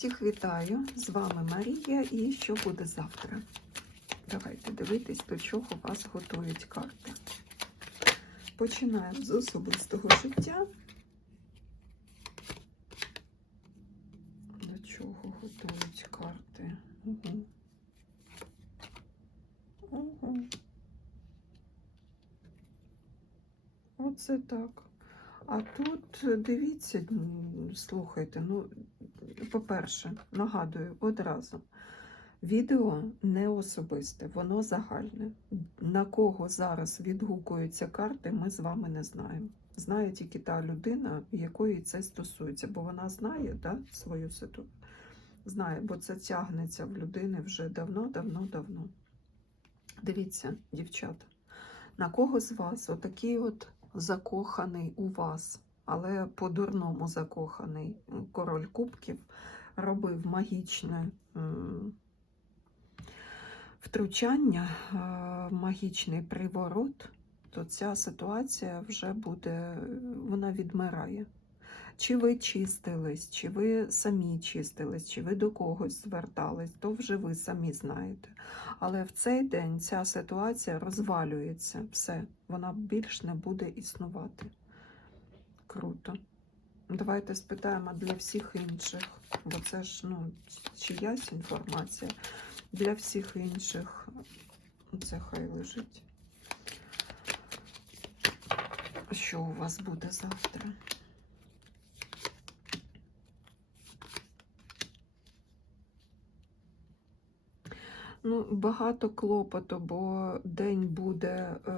Всіх вітаю! З вами Марія і що буде завтра? Давайте дивитись, до чого вас готують карти. Починаємо з особистого життя. До чого готують карти? Угу. Угу. Оце так. А тут дивіться, слухайте, ну, по-перше, нагадую одразу, відео не особисте, воно загальне. На кого зараз відгукуються карти, ми з вами не знаємо. Знає тільки та людина, якої це стосується, бо вона знає да, свою ситуацію. Знає, бо це тягнеться в людини вже давно, давно, давно. Дивіться, дівчата, на кого з вас отакий от закоханий у вас, але по-дурному закоханий король кубків робив магічне втручання, е, магічний приворот, то ця ситуація вже буде, вона відмирає. Чи ви чистились, чи ви самі чистились, чи ви до когось звертались, то вже ви самі знаєте. Але в цей день ця ситуація розвалюється. Все, вона більш не буде існувати. Круто. Давайте спитаємо для всіх інших, бо це ж ну, чиясь інформація. Для всіх інших це хай лежить. Що у вас буде завтра? Багато клопоту, бо день буде е,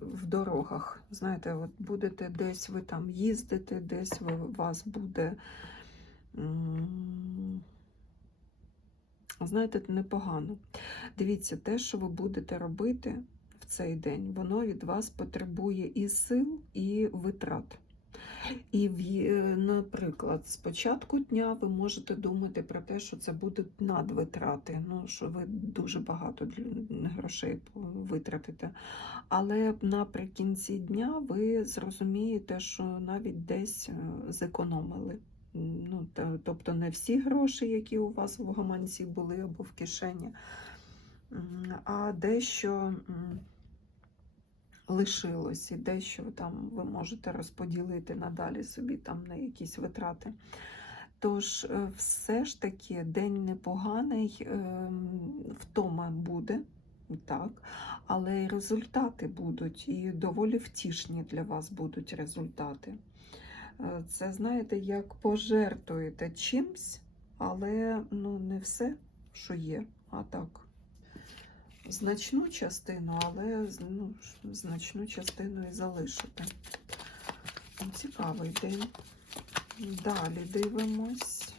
в дорогах. Знаєте, от будете десь ви там їздите, десь ви, вас буде. Знаєте, непогано. Дивіться, те, що ви будете робити в цей день, воно від вас потребує і сил, і витрат. І, е, наприклад, з початку дня ви можете думати про те, що це будуть надвитрати, ну, що ви дуже багато грошей витратите. Але наприкінці дня ви зрозумієте, що навіть десь е, зекономили. Ну, тобто не всі гроші, які у вас в гаманці були або в кишені, а дещо. Лишилось, і дещо там ви можете розподілити надалі собі там на якісь витрати. Тож, е, все ж таки, день непоганий, ем, втома буде, так, але результати будуть, і доволі втішні для вас будуть результати. Е, Це, знаєте, як пожертвуєте чимсь, але ну, не все, що є, а так значну частину, але ну, значну частину і залишити. Цікавий день. Далі дивимось.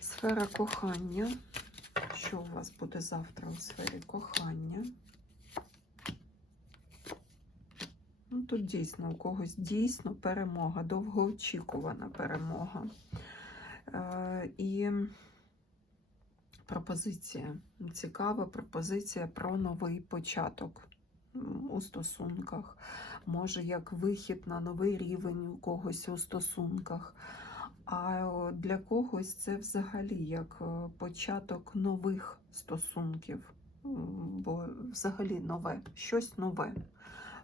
Сфера кохання. Що у вас буде завтра у сфері кохання? Ну, тут дійсно у когось дійсно перемога, довгоочікувана перемога. Е, І пропозиція. Цікава пропозиція про новий початок у стосунках. Може, як вихід на новий рівень у когось у стосунках. А для когось це взагалі як е, початок нових стосунків. Бо взагалі нове, щось нове.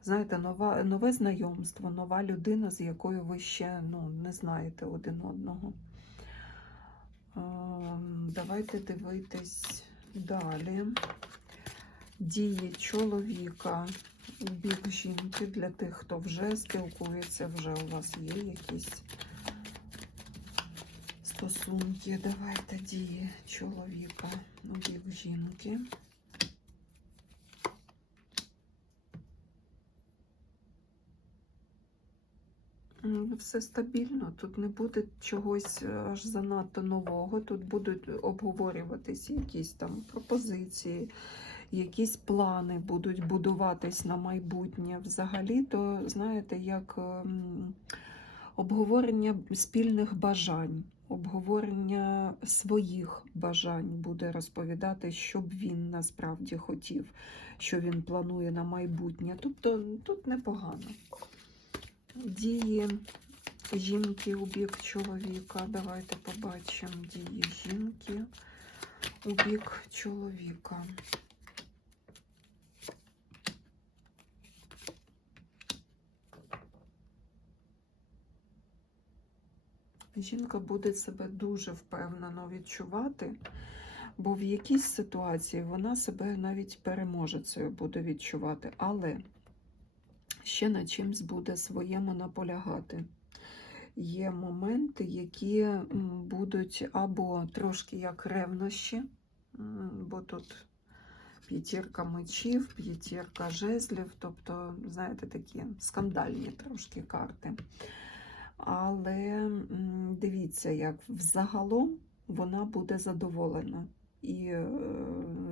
Знаєте, нова, нове знайомство, нова людина, з якою ви ще ну, не знаєте один одного. Давайте дивитись далі. Дії чоловіка у бік жінки для тих, хто вже спілкується, вже у вас є якісь стосунки. Давайте дії чоловіка у бік жінки. Все стабільно, тут не буде чогось е, аж занадто нового. Тут будуть обговорюватись якісь там пропозиції, якісь плани будуть будуватись на майбутнє. Взагалі, то знаєте, як ем, обговорення спільних бажань, обговорення своїх бажань буде розповідати, що б він насправді хотів, що він планує на майбутнє. Тобто тут непогано. Дії жінки у бік чоловіка. Давайте побачимо дії жінки у бік чоловіка. Жінка буде себе дуже впевнено відчувати, бо в якійсь ситуації вона себе навіть переможецею буде відчувати, але ще на чимсь буде своєму наполягати. Є моменти, які будуть або трошки як ревнощі, бо тут п'ятірка мечів, п'ятірка жезлів, тобто, знаєте, такі скандальні трошки карти. Але дивіться, як взагалом вона буде задоволена і е,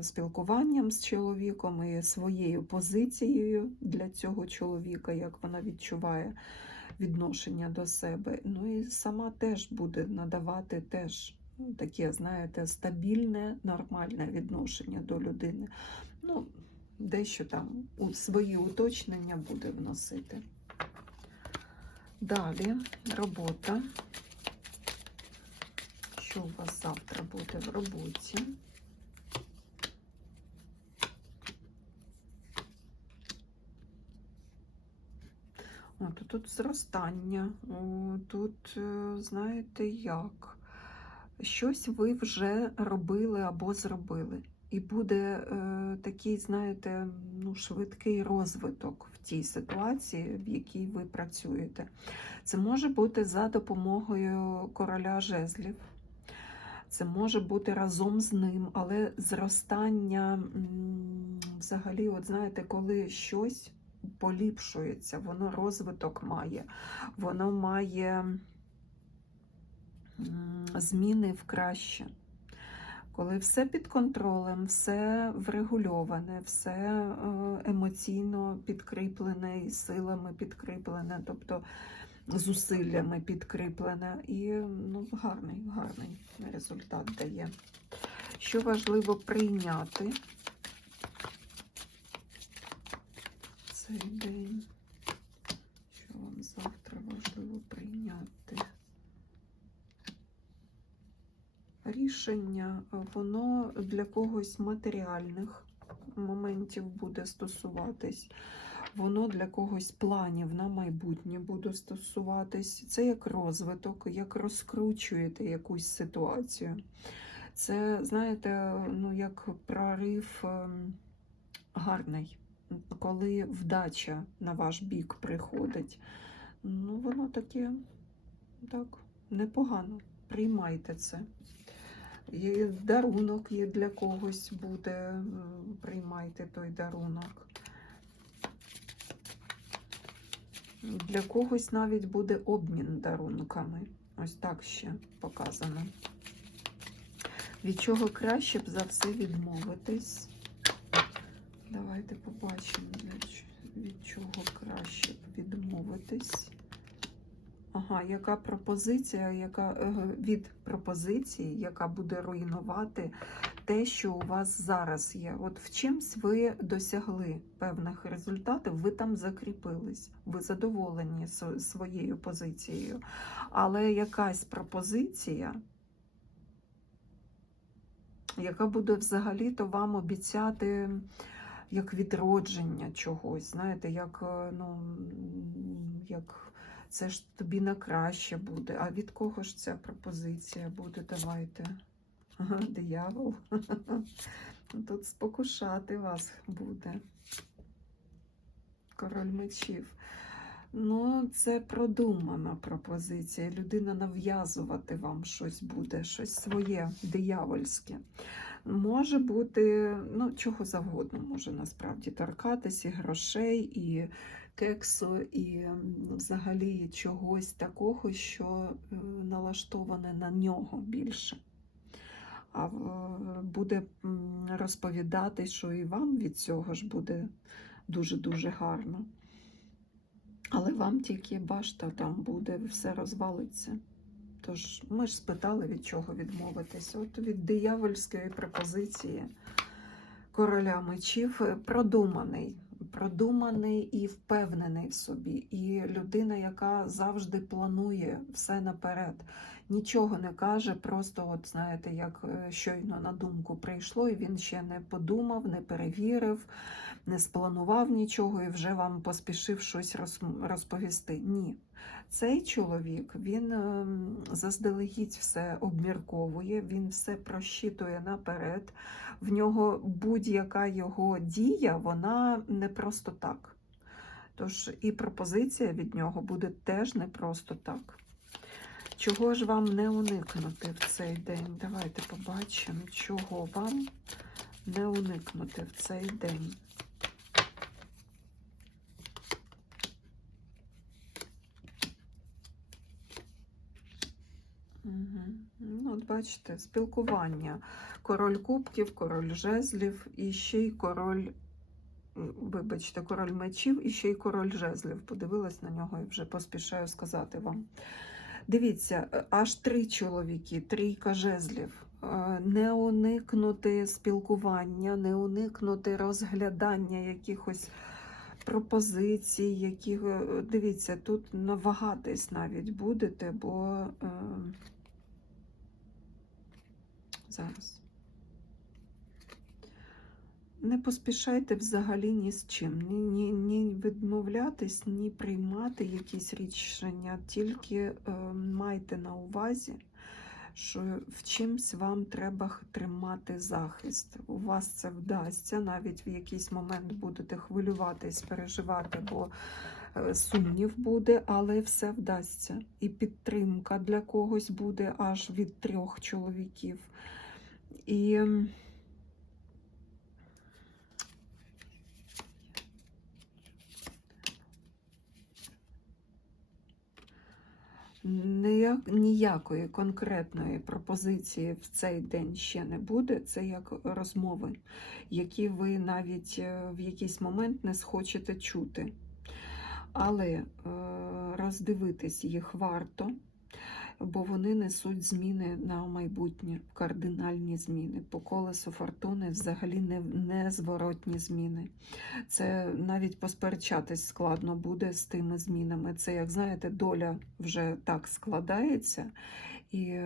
спілкуванням з чоловіком, і своєю позицією для цього чоловіка, як вона відчуває відношення до себе. Ну і сама теж буде надавати теж ну, таке, знаєте, стабільне, нормальне відношення до людини. Ну, дещо там у свої уточнення буде вносити. Далі робота. Що у вас завтра буде в роботі? От тут зростання, тут, е, знаєте, як? Щось ви вже робили або зробили. І буде е, такий, знаєте, ну, швидкий розвиток в тій ситуації, в якій ви працюєте. Це може бути за допомогою короля жезлів. Це може бути разом з ним, але зростання взагалі, от знаєте, коли щось поліпшується, воно розвиток має, воно має зміни в краще. Коли все під контролем, все врегульоване, все е, емоційно підкріплене і силами підкріплене, тобто зусиллями підкріплене, і ну, гарний, гарний результат дає. Що важливо прийняти цей день? Що вам завтра важливо прийняти? Рішення, воно для когось матеріальних моментів буде стосуватись, воно для когось планів на майбутнє буде стосуватись. Це як розвиток, як розкручуєте якусь ситуацію. Це, знаєте, ну як прорив ем, гарний, коли вдача на ваш бік приходить. Ну, воно таке так, непогано. Приймайте це. І дарунок є для когось буде, приймайте той дарунок. Для когось навіть буде обмін дарунками. Ось так ще показано. Від чого краще б за все відмовитись? Давайте побачимо, від чого краще б відмовитись. Ага, яка пропозиція, яка е, від пропозиції, яка буде руйнувати те, що у вас зараз є. От в чимсь ви досягли певних результатів, ви там закріпились, ви задоволені своєю позицією. Але якась пропозиція, яка буде взагалі-то вам обіцяти як відродження чогось, знаєте, як, е, ну, як це ж тобі на краще буде. А від кого ж ця пропозиція буде? Давайте. Диявол. Тут спокушати вас буде. Король мечів. Ну, це продумана пропозиція. Людина нав'язувати вам щось буде, щось своє, диявольське. Може бути, ну, чого завгодно може насправді торкатись і грошей, і кексу, і взагалі чогось такого, що е, налаштоване на нього більше. А буде розповідати, що і вам від цього ж буде дуже-дуже гарно. Але вам тільки башта там буде, все розвалиться. Тож ми ж спитали, від чого відмовитися. От від диявольської пропозиції короля мечів е, продуманий. Продуманий і впевнений в собі, і людина, яка завжди планує все наперед. Нічого не каже, просто, от знаєте, як е, щойно на думку прийшло, і він ще не подумав, не перевірив, не спланував нічого і вже вам поспішив щось роз- розповісти. Ні. Цей чоловік він ем, заздалегідь все обмірковує, він все просчитує наперед. В нього будь-яка його дія, вона не просто так. Тож і пропозиція від нього буде теж не просто так. Чого ж вам не уникнути в цей день? Давайте побачимо, чого вам не уникнути в цей день. Ну, от бачите, спілкування. Король кубків, король жезлів і ще й король, вибачте, король мечів і ще й король жезлів. Подивилась на нього і вже поспішаю сказати вам. Дивіться, е, аж три чоловіки, трійка жезлів. Е, Не уникнути спілкування, не уникнути розглядання якихось пропозицій, які е, дивіться, тут навагатись навіть будете, бо е, зараз. Не поспішайте взагалі ні з чим, ні, ні, ні відмовлятись, ні приймати якісь рішення, тільки е, майте на увазі, що в чимсь вам треба тримати захист. У вас це вдасться, навіть в якийсь момент будете хвилюватись, переживати, бо е, сумнів буде, але все вдасться. І підтримка для когось буде аж від трьох чоловіків. І ніякої конкретної пропозиції в цей день ще не буде. Це як розмови, які ви навіть е, в якийсь момент не схочете чути. Але е, роздивитись їх варто, бо вони несуть зміни на майбутнє, кардинальні зміни. По колесу фортуни взагалі не, незворотні зміни. Це навіть посперечатись складно буде з тими змінами. Це, як знаєте, доля вже так складається, і,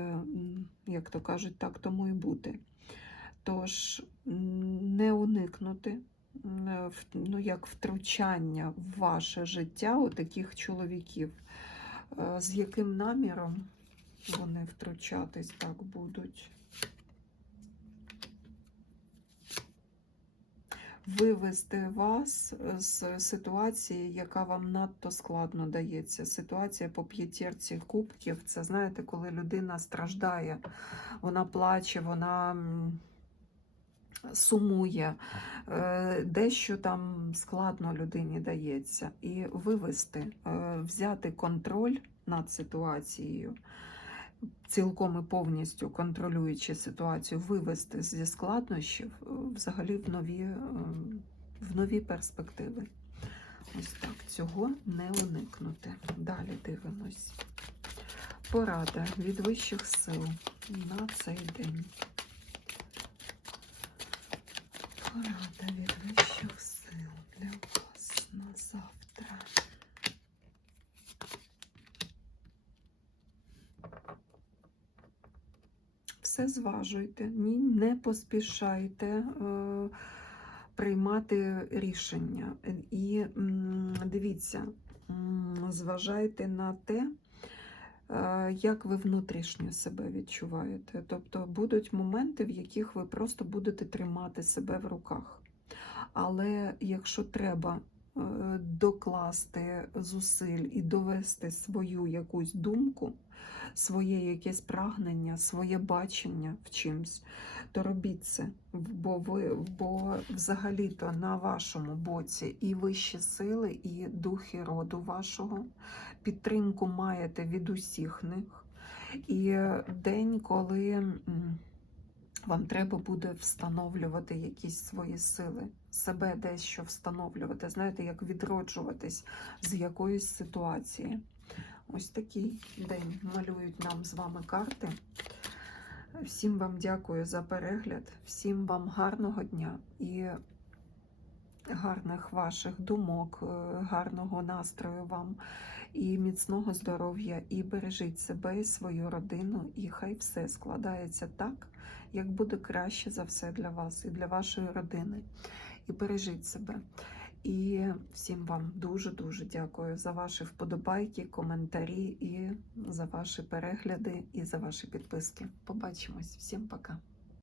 як то кажуть, так тому і буде. Тож не уникнути ну, як втручання в ваше життя у таких чоловіків. Е, З яким наміром вони втручатись так будуть? вивести вас з ситуації, яка вам надто складно дається. Ситуація по п'ятірці кубків це знаєте, коли людина страждає, вона плаче, вона сумує, е, дещо там складно людині дається. І вивести, е, взяти контроль над ситуацією. Цілком і повністю контролюючи ситуацію, вивести зі складнощів е, взагалі в нові, е, в нові перспективи. Ось так, цього не уникнути. Далі дивимось. Порада від вищих сил на цей день. Порада від вищих сил для вас на завтра. Все зважуйте, ні, не поспішайте е, приймати рішення. І м, дивіться, м, зважайте на те, е, як ви внутрішньо себе відчуваєте. Тобто будуть моменти, в яких ви просто будете тримати себе в руках. Але якщо треба е, докласти зусиль і довести свою якусь думку, своє якесь прагнення, своє бачення в чимсь, то робіть це, бо ви бо взагалі-то на вашому боці і вищі сили, і духи роду вашого. Підтримку маєте від усіх них. І день, коли вам треба буде встановлювати якісь свої сили, себе дещо встановлювати, знаєте, як відроджуватись з якоїсь ситуації. Ось такий день малюють нам з вами карти. Всім вам дякую за перегляд, всім вам гарного дня і гарних ваших думок, е, гарного настрою вам і міцного здоров'я. І бережіть себе і свою родину, і хай все складається так, як буде краще за все для вас і для вашої родини. І бережіть себе. І всім вам дуже-дуже дякую за ваші вподобайки, коментарі і за ваші перегляди і за ваші підписки. Побачимось. Всім пока.